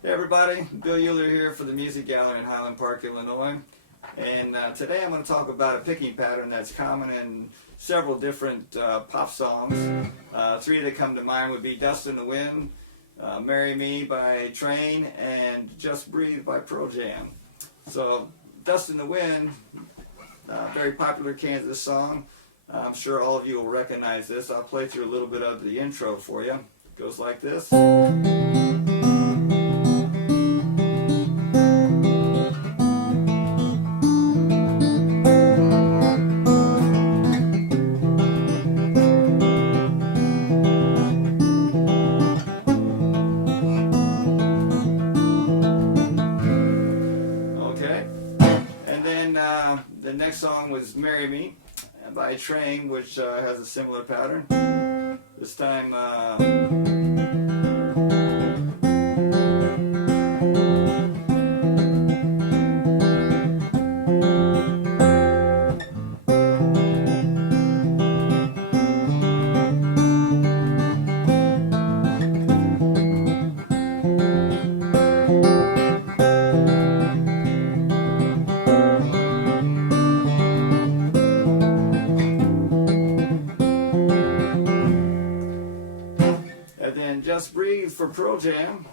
Hey everybody, Bill Uhler here for the Music Gallery in Highland Park, Illinois. And today I'm going to talk about a picking pattern that's common in several different pop songs. Three that come to mind would be Dust in the Wind, Marry Me by Train, and Just Breathe by Pearl Jam. So Dust in the Wind, very popular Kansas song. I'm sure all of you will recognize this. I'll play through a little bit of the intro for you. It goes like this. Okay, and then the next song was Marry Me by Train, which has a similar pattern. This time and then Just Breathe for Pearl Jam.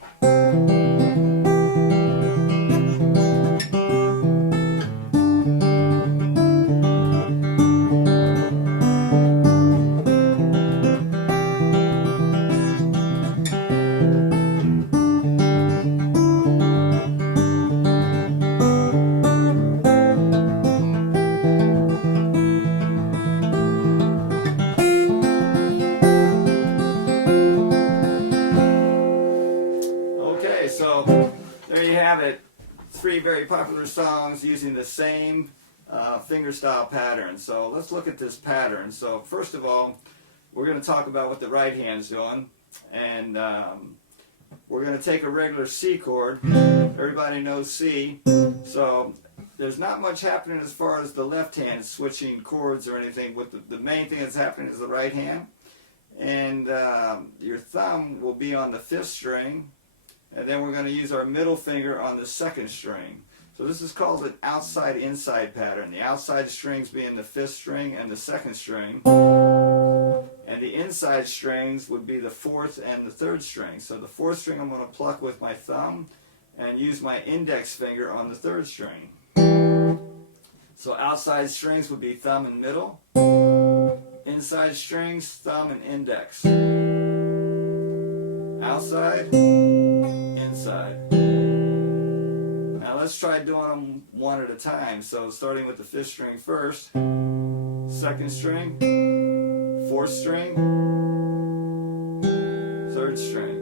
Okay, so there you have it. Three very popular songs using the same fingerstyle pattern. So let's look at this pattern. So first of all, we're going to talk about what the right hand's doing. And we're going to take a regular C chord. Everybody knows C. So there's not much happening as far as the left hand switching chords or anything. What the main thing that's happening is the right hand. And your thumb will be on the 5th string. And then we're going to use our middle finger on the 2nd string. So this is called an outside-inside pattern. The outside strings being the 5th string and the 2nd string. And the inside strings would be the 4th and the 3rd string. So the 4th string I'm going to pluck with my thumb and use my index finger on the 3rd string. So outside strings would be thumb and middle. Inside strings, thumb and index. Outside, inside. Now let's try doing them one at a time. So starting with the 5th string first, 2nd string, 4th string, 3rd string.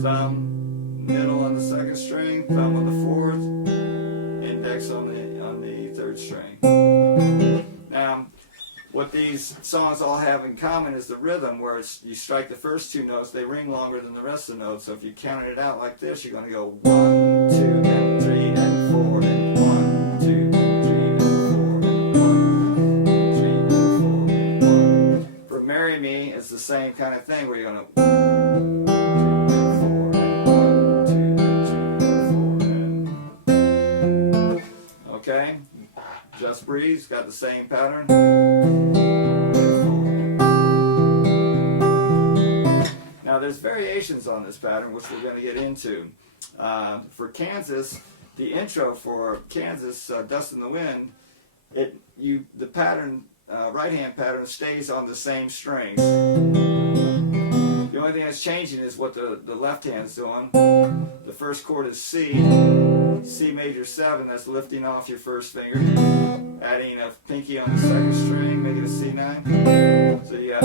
Thumb, middle on the 2nd string, thumb on the 4th, index on the 3rd string. Now, what these songs all have in common is the rhythm, where you strike the first two notes, they ring longer than the rest of the notes. So if you counted it out like this, you're going to go 1, 2, and 3, and 4, and 1, 2, 3, and 4, and 1, 3, and 4, and 1. For Marry Me, it's the same kind of thing, where you're going to 1, 2, and 4, and 1, 2, 3, and 4, and okay. Just Breathe, got the same pattern. Now there's variations on this pattern, which we're going to get into. For Kansas, the intro for Kansas, Dust in the Wind, the pattern, right hand pattern stays on the same strings. The only thing that's changing is what the left hand's doing. The first chord is C, C major 7, that's lifting off your first finger, adding a pinky on the 2nd string, make it a C9. So you got.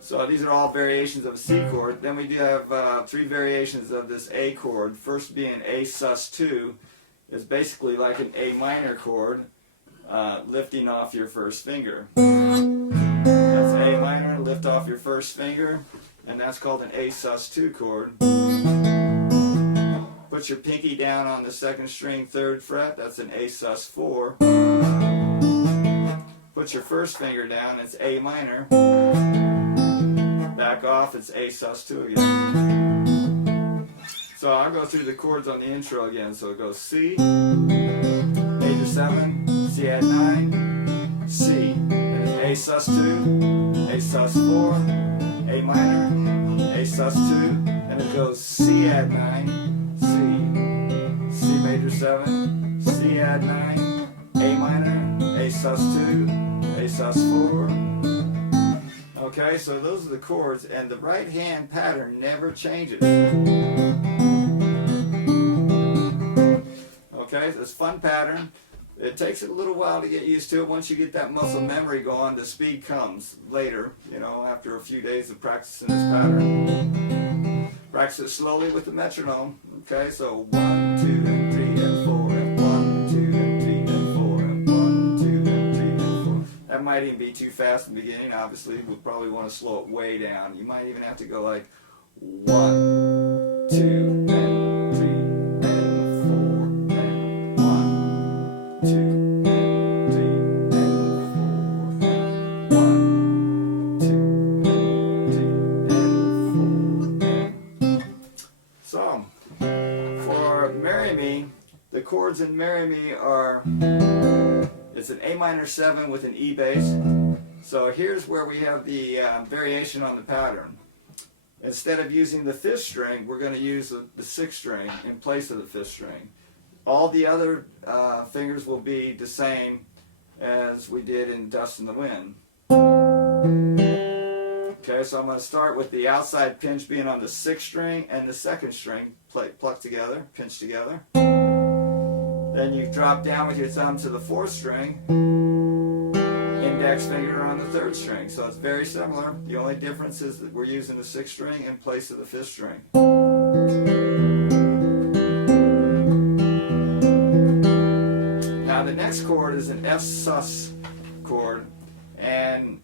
So these are all variations of a C chord. Then we do have 3 variations of this A chord. First being A sus2 is basically like an A minor chord, lifting off your first finger. That's A minor, lift off your first finger, and that's called an A sus2 chord. Put your pinky down on the 2nd string, 3rd fret, that's an A sus4. put your first finger down, it's A minor. Back off, it's A sus2 again. So I'll go through the chords on the intro again. So it goes C, major 7, C add 9, C. And it's A sus2, A sus4, A minor, A sus2, and it goes C add 9, C, C major 7, C add 9, A minor, A sus2, A sus4. Okay, so those are the chords, and the right hand pattern never changes. Okay, so it's a fun pattern. It takes a little while to get used to it. Once you get that muscle memory going, the speed comes later, you know, after a few days of practicing this pattern. Practice it slowly with the metronome. Okay, so 1, 2, and 3, and 4, and 1, 2, and 3, and 4, and 1, 2, and 3, and 4. That might even be too fast in the beginning. Obviously, we'll probably want to slow it way down. You might even have to go like 1, 2, and 3, and 4, and 1, 2, and 3, and 4, and 1, 2, and 3, and 4, and so, for Marry Me, the chords in Marry Me are, it's an A minor 7 with an E bass. So here's where we have the variation on the pattern. Instead of using the 5th string, we're going to use the 6th string in place of the 5th string. All the other fingers will be the same as we did in Dust in the Wind. Okay, so I'm going to start with the outside pinch being on the 6th string and the 2nd string plucked together, pinched together. Then you drop down with your thumb to the 4th string, index finger on the 3rd string. So it's very similar. The only difference is that we're using the 6th string in place of the 5th string. Now the next chord is an F sus chord, and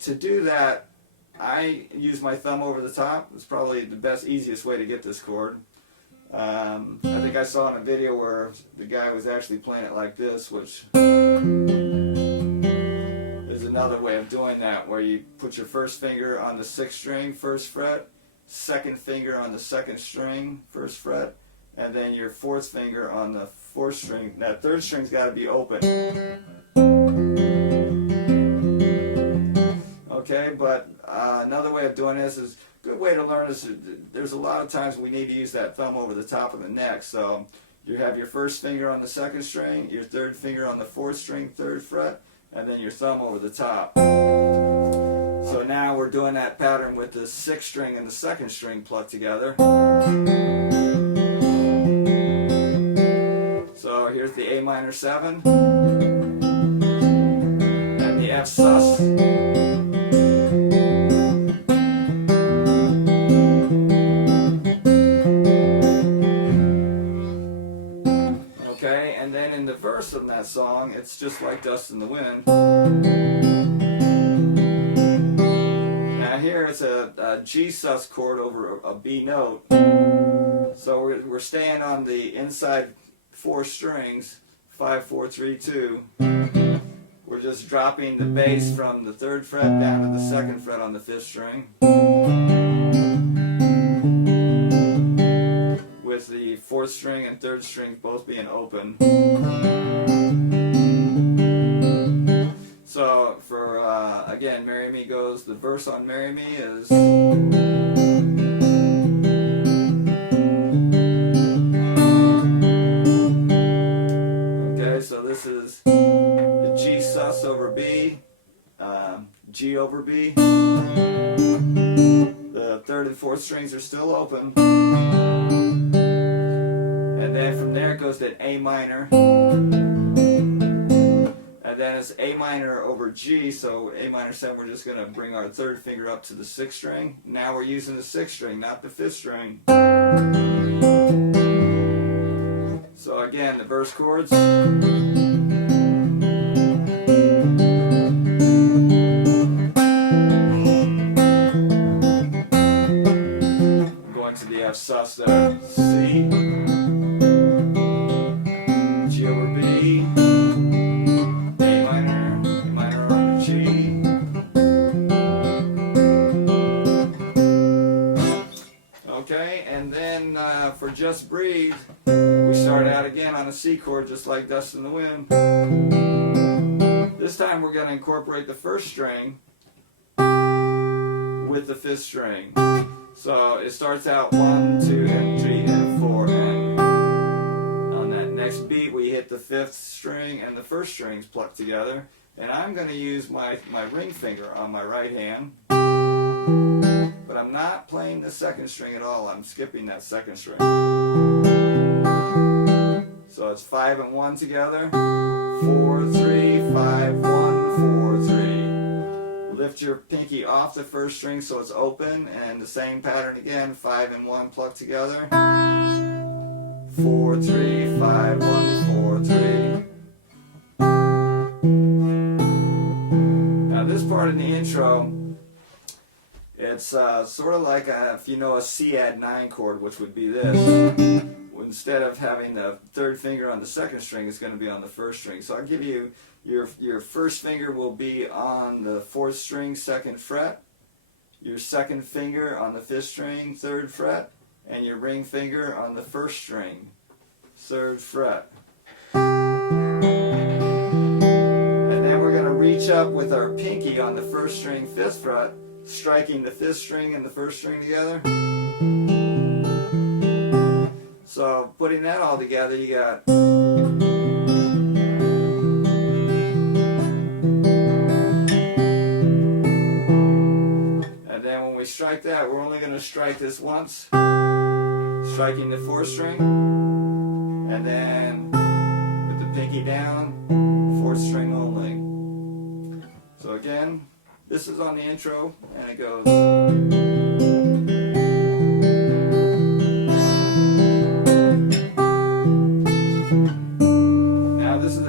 to do that I use my thumb over the top. It's probably the best, easiest way to get this chord. I think I saw in a video where the guy was actually playing it like this, which is another way of doing that, where you put your first finger on the 6th string, 1st fret, 2nd finger on the 2nd string, 1st fret, and then your 4th finger on the 4th string. Now 3rd string's got to be open. Okay, but another way of doing this is, a good way to learn is, there's a lot of times we need to use that thumb over the top of the neck. So you have your 1st finger on the 2nd string, your 3rd finger on the 4th string, 3rd fret, and then your thumb over the top. So now we're doing that pattern with the 6th string and the 2nd string plucked together. So here's the A minor 7 and the F sus. Okay, and then in the verse of that song, it's just like Dust in the Wind. Now here it's a G sus chord over a B note. So we're staying on the inside 4 strings, 5, 4, 3, 2. We're just dropping the bass from the 3rd fret down to the 2nd fret on the 5th string, with the 4th string and 3rd string both being open. So for, again, Marry Me goes, the verse on Marry Me is, okay, so this is the G sus over B, G over B. The 3rd and 4th strings are still open. And then from there it goes to A minor. And then it's A minor over G, so A minor 7, we're just going to bring our 3rd finger up to the 6th string. Now we're using the 6th string, not the 5th string. So again, the verse chords. Going to the F sus there. C, G over B, A minor for Just Breathe, we start out again on a C chord just like Dust in the Wind. This time we're going to incorporate the first string with the fifth string. So it starts out 1, 2, and 3, and 4, and on that next beat we hit the fifth string and the first strings plucked together. And I'm going to use my ring finger on my right hand, but I'm not playing the second string at all. I'm skipping that second string. So it's 5 and 1 together. 4, 3, 5, 1, 4, 3. Lift your pinky off the first string so it's open, and the same pattern again. 5 and 1 plucked together. 4, 3, 5, 1, 4, 3. Now this part in the intro, it's sort of like if you know a C add 9 chord, which would be this. Instead of having the third finger on the second string, it's going to be on the first string. So I'll give you your first finger will be on the fourth string, second fret. Your second finger on the fifth string, third fret, and your ring finger on the first string, third fret. And then we're going to reach up with our pinky on the first string, fifth fret, striking the fifth string and the first string together. So putting that all together, you got and then when we strike that, we're only going to strike this once, striking the fourth string, and then with the pinky down, fourth string only. So again, this is on the intro, and it goes.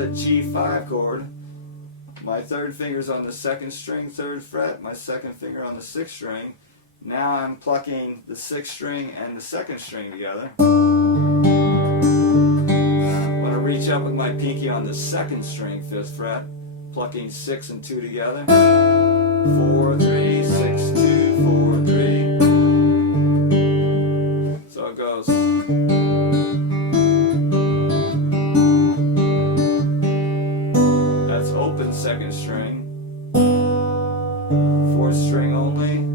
G5 chord. My third finger's on the second string, third fret, my second finger on the sixth string. Now I'm plucking the sixth string and the second string together. I'm going to reach up with my pinky on the second string, fifth fret, plucking 6 and 2 together. 4, 3, 6, 2, 4, 3. So it goes. Open second string, fourth string only.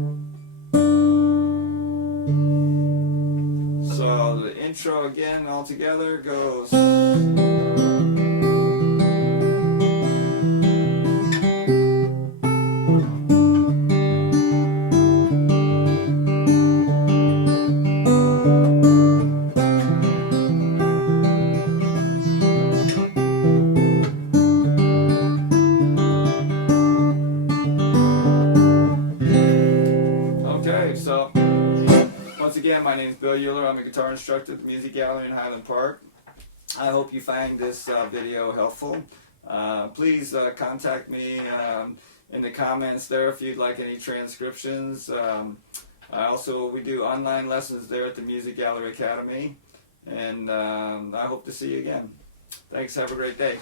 So the intro again all together goes. So, once again, my name is Bill Uhler. I'm a guitar instructor at the Music Gallery in Highland Park. I hope you find this video helpful. Please contact me in the comments there if you'd like any transcriptions. We do online lessons there at the Music Gallery Academy. And I hope to see you again. Thanks. Have a great day.